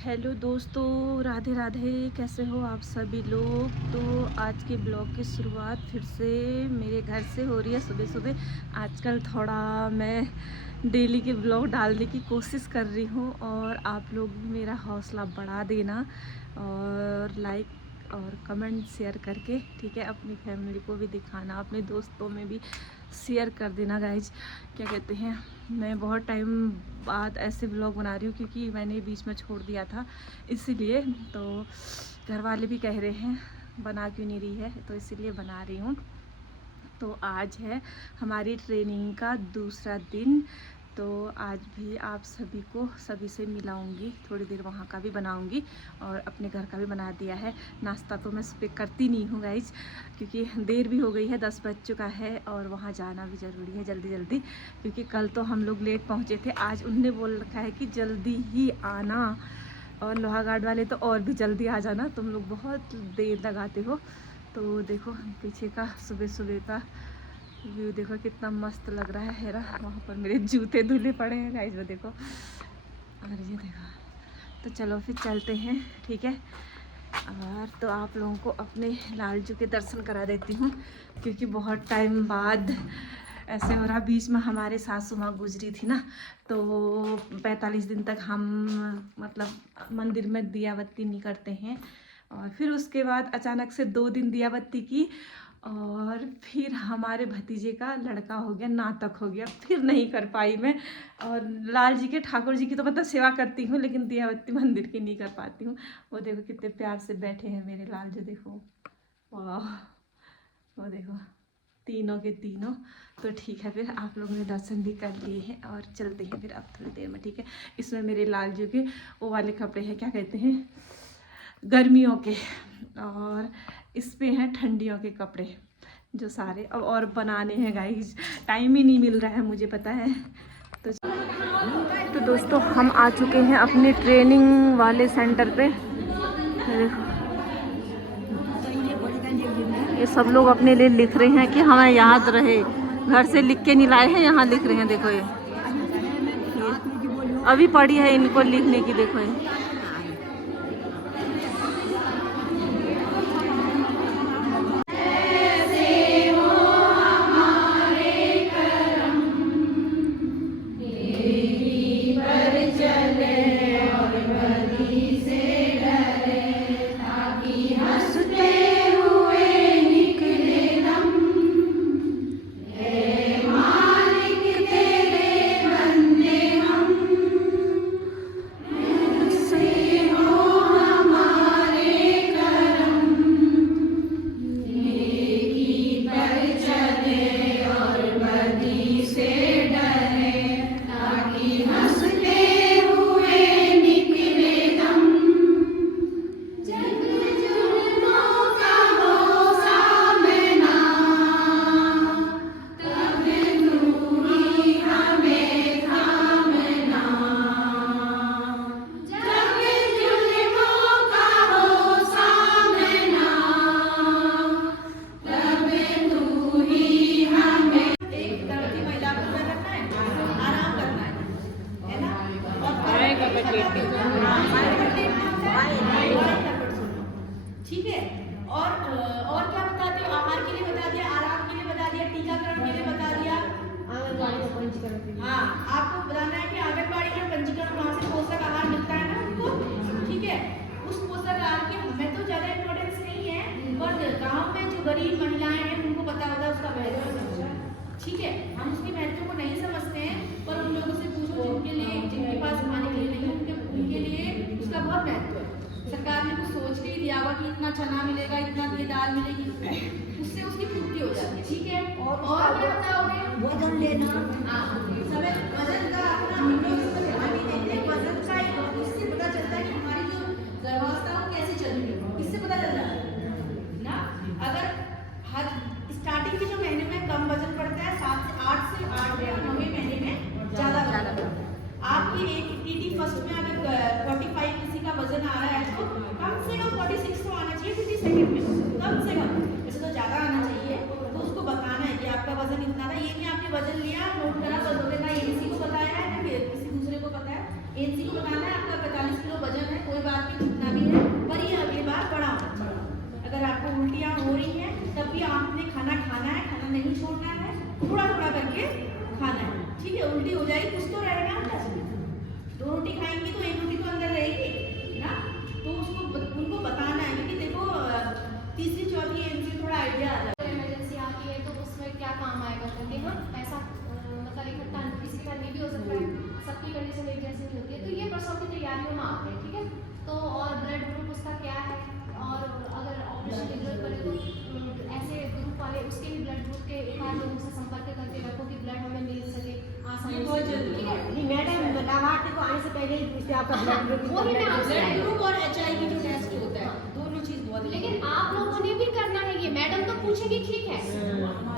Hello दोस्तों, राधे राधे। कैसे हो आप सभी लोग। तो आज के ब्लॉग की शुरुआत फिर से मेरे घर से हो रही है सुबह सुबह। आजकल थोड़ा मैं डेली के ब्लॉग डालने की कोशिश कर रही हूँ और आप लोग भी मेरा हौसला बढ़ा देना और लाइक और कमेंट शेयर करके, ठीक है, अपनी फैमिली को भी दिखाना, अपने दोस्तों में भी शेयर कर देना गाइज। क्या कहते हैं, मैं बहुत टाइम बाद ऐसे ब्लॉग बना रही हूँ क्योंकि मैंने बीच में छोड़ दिया था, इसीलिए। तो घर वाले भी कह रहे हैं बना क्यों नहीं रही है, तो इसीलिए बना रही हूँ। तो आज है हमारी ट्रेनिंग का दूसरा दिन। तो आज भी आप सभी से मिलाऊंगी, थोड़ी देर वहाँ का भी बनाऊंगी और अपने घर का भी बना दिया है। नाश्ता तो मैं सुबह करती नहीं हूँ गाइज, क्योंकि देर भी हो गई है, 10 बज चुका है और वहाँ जाना भी ज़रूरी है जल्दी जल्दी, क्योंकि कल तो हम लोग लेट पहुँचे थे। आज उनने बोल रखा है कि जल्दी ही आना, और लोहाघाट वाले तो और भी जल्दी आ जाना, तुम लोग बहुत देर लगाते हो। तो देखो पीछे का सुबह सुबह का व्यू देखो कितना मस्त लग रहा है ना। वहाँ पर मेरे जूते धुले पड़े हैं गाइस, वो देखो, और ये देखो। तो चलो फिर चलते हैं, ठीक है। और तो आप लोगों को अपने लालजू के दर्शन करा देती हूँ, क्योंकि बहुत टाइम बाद ऐसे हो रहा। बीच में हमारे सासू माँ गुजरी थी ना, तो 45 दिन तक हम मतलब मंदिर में दिया बत्ती नहीं करते हैं। और फिर उसके बाद अचानक से 2 दिन दिया बत्ती की, और फिर हमारे भतीजे का लड़का हो गया, नातक हो गया, फिर नहीं कर पाई मैं। और लाल जी के, ठाकुर जी की तो मतलब सेवा करती हूँ, लेकिन दिया बत्ती मंदिर की नहीं कर पाती हूँ। वो देखो कितने प्यार से बैठे हैं मेरे लाल जी, देखो, वाह, वो देखो तीनों के तीनों। तो ठीक है, फिर आप लोगों ने दर्शन भी कर लिए हैं और चलते हैं फिर अब थोड़ी देर में, ठीक है। इसमें मेरे लाल जी के वो वाले कपड़े हैं, क्या कहते हैं, गर्मियों के, और इस पे हैं ठंडियों के कपड़े जो सारे अब और बनाने हैं गाइस। टाइम ही नहीं मिल रहा है मुझे, पता है। तो दोस्तों हम आ चुके हैं अपने ट्रेनिंग वाले सेंटर पे। देखो ये सब लोग अपने लिए लिख रहे हैं कि हमें याद रहे, घर से लिख के नहीं लाए हैं, यहाँ लिख रहे हैं। देखो ये अभी पड़ी है इनको लिखने की, देखो ये। ठीक है। और क्या बताते हो, आहार के लिए बता दिया, आराम के लिए बता दिया, टीकाकरण के लिए बता दिया। हाँ, आपको बताना है कि आंगनबाड़ी में पंजीकरण, वहाँ से पोषक आहार मिलता है ना उनको, ठीक है। उस पोषक आहार की हमें तो ज्यादा इम्पोर्टेंस नहीं है, पर गाँव में जो गरीब महिलाएं हैं उनको पता होता है उसका महत्व, ठीक है। हम उसके महत्व को नहीं समझते हैं, पर उन लोगों से पूछो जिनके पास खाने के लिए नहीं, उनके लिए उसका बहुत महत्व है। सरकार ने कुछ सोच के ही दिया हुआ कि इतना चना मिलेगा, इतना ये दाल मिलेगी, उससे उसकी पूर्ति हो जाती है, ठीक है। और क्या बताओगे, वजन लेना, समय वजन का अपना हम लोग इसको ध्यान नहीं देते। वजन का इससे पता चलता है कि हमारी जो गर्भावस्था वो कैसे चल रही है, इससे पता चल जाता है ना। अगर हर स्टार्टिंग के जो महीने में कम वजन पड़ता है, 8 से 9वें महीने में ज्यादा पड़ता है। आपकी एक टीटी फर्स्ट में अगर 45 किसी का वजन आ रहा है, तो कम से कम 46 तो आना चाहिए टीटी सेकंड में, कम से कम। वैसे तो ज्यादा आना चाहिए, तो उसको बताना है कि आपका वजन इतना था। ये नहीं आपने वजन लिया, नोट करा, बदले ना एनसी को बताया है ना किसी दूसरे को बताया, एनसी को बताना है आपका 45 किलो वजन है, कोई बात नहीं, जितना भी है, पर ये अगली बार बड़ा होना चाहिए। अगर आपको उल्टियाँ हो रही हैं तब भी आपने खाना खाना है, खाना नहीं छोड़ना है, थोड़ा थोड़ा करके खाना है, ठीक है। उल्टी हो जाएगी कुछ तो रहेगा अंदर, 2 रोटी खाएंगी तो 1 रोटी तो अंदर रहेगी ना, तो उसको उनको बताना है, क्योंकि देखो तीसरी चौथी इनसे थोड़ा आइडिया आ जाता है। इमरजेंसी आती है तो उसमें क्या काम आएगा, क्योंकि हाँ पैसा मतलब इकट्ठा किसी का नहीं भी हो सकता है, सबकी कंडीशन एक जैसी नहीं होती है, तो ये प्रसव की तैयारियों में आते हैं, ठीक है। तो और ब्लड ग्रुप उसका क्या है, और अगर ऑपरेशन की जरूरत पड़े तो ऐसे ग्रुप वाले उसके भी ब्लड ग्रुप के एक आध लोगों से संपर्क करके रखो कि ब्लड हमें मिल सके आसानी से, ठीक है। नहीं मैडम, लाभार्थी को आने से पहले ही पूछते आपका ब्लड ग्रुप, वही मैं आपसे ब्लड ग्रुप और HIV जो टेस्ट होता है, दोनों चीज बहुत, लेकिन आप लोगों ने भी करना है ये, मैडम तो पूछेंगी ठीक है,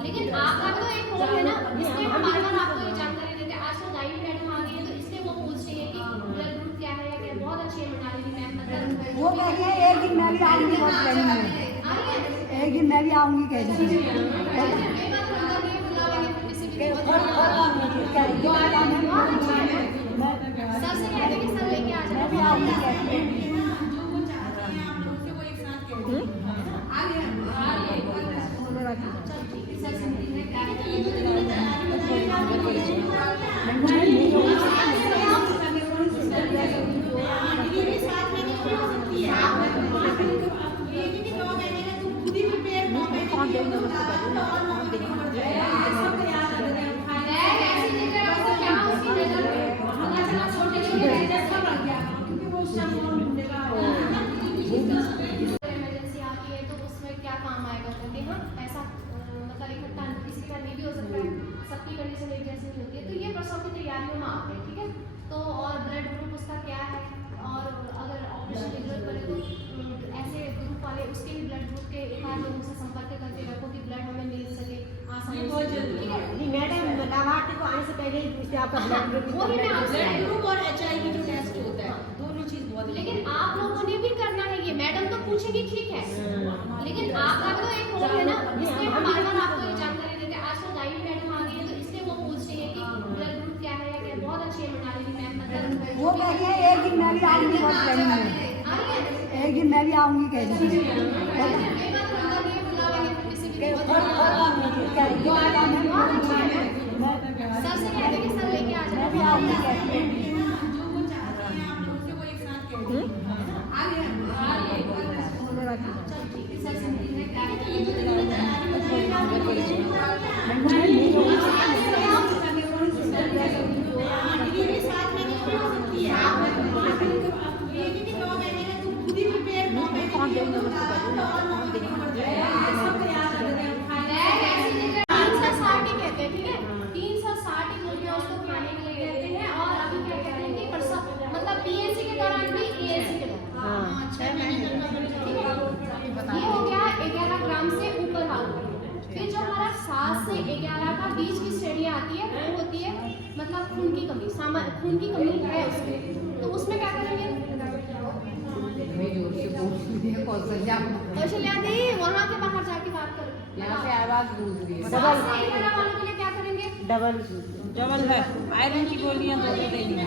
लेकिन आपका तो एक होम है ना, इसलिए हम बार बार आपको ये जानकारी देते हैं। आजकल गाइड मैडम आ गई है तो इसलिए वो पूछ रही है कि ब्लड ग्रुप क्या है या क्या, बहुत अच्छी है मृणालिनी मैम, मतलब वो कह रही है एक दिन मैं भी आऊंगी, बहुत प्लानिंग है, एक दिन मैं भी आऊंगी कह रही है। सर से कहते कि सर लेके आ मैं भी जाओ, आऊंगी कह रही है। जो वो चाहती हैं आप लोगों से वो एक साथ कहते हैं। आगे सर से मिलने का है, तो ये जो तैयारी ये साथ में नहीं हो सकती है, ये नहीं 9 महीने में तुम खुद ही प्रिपेयर 9 महीने के लिए तो और 9 महीने की पड़ जाएगा, ये सब तैयार कर देते हैं। बैग ऐसी जगह रखो जहाँ उसकी नजर अगर चला छोटे छोटे सब रख गया, क्योंकि वो उस टाइम कौन ढूंढेगा। इमरजेंसी आती है तो उसमें क्या काम आएगा, क्योंकि हाँ पैसा मतलब इकट्ठा किसी का नहीं भी हो सकता है, सबकी कंडीशन एक जैसी नहीं होती है, तो ये प्रसव की तैयारियों में आते हैं, ठीक है। तो और ब्लड ग्रुप उसका क्या है, और अगर ऑपरेशन की जरूरत पड़े तो ऐसे ग्रुप वाले उसके भी ब्लड ग्रुप के एक आध लोगों से संपर्क करके रखो कि ब्लड हमें मिल सके आसानी से, ठीक है। नहीं मैडम, लाभार्थी को आने से पहले ही पूछते आपका ब्लड ग्रुप, वही मैं आपसे ब्लड ग्रुप और HIV जो टेस्ट होता है, दोनों चीज बहुत, लेकिन आप लोगों ने भी करना है ये, मैडम तो पूछेंगी ठीक है, लेकिन आपका तो एक होम है ना, इसलिए हम बार बार आपको ये जानकारी देते हैं। आजकल गाइड मैडम आ गई है तो इसलिए वो पूछ रही है कि ब्लड ग्रुप क्या है या क्या, बहुत अच्छी है मृणालिनी मैम, मतलब वो कह रही है एक दिन मैं भी आऊंगी, बहुत प्लानिंग है, एक दिन मैं भी आऊंगी कह रही है। सर से कहते कि सर लेके आ मैं भी जाओ, आऊंगी कह रही है। जो वो चाहती हैं आप लोगों से वो एक साथ कहते हैं। आगे सर से मिलने का है, तो ये जो तैयारी ये साथ में नहीं हो सकती है, ये नहीं 9 महीने में तुम खुद ही प्रिपेयर 9 महीने के लिए तो और 9 महीने की पड़ जाएगा, ये सब तैयार कर देते हैं। बैग ऐसी जगह 360 ही कहते हैं, ठीक है। 360 मुर्गियां उसको खाने के लिए कहते हैं, और अभी क्या कहते हैं कि प्रसव मतलब पीएससी के दौरान भी एएससी के दौरान 6 महीने तक ये हो गया 11 ग्राम से ऊपर वाला। फिर जो हमारा 7 से 11 का बीच की श्रेणी आती है वो होती है मतलब खून की कमी, खून की कमी है उसमें, तो उसमें क्या करेंगे कौशल्या दी, वहाँ के बाहर जाके बात करो, यहाँ से आवाज गूंज रही है। 7 से 11 वालों के लिए क्या करेंगे, डबल डबल है, आयरन की गोलियां 2 देनी है।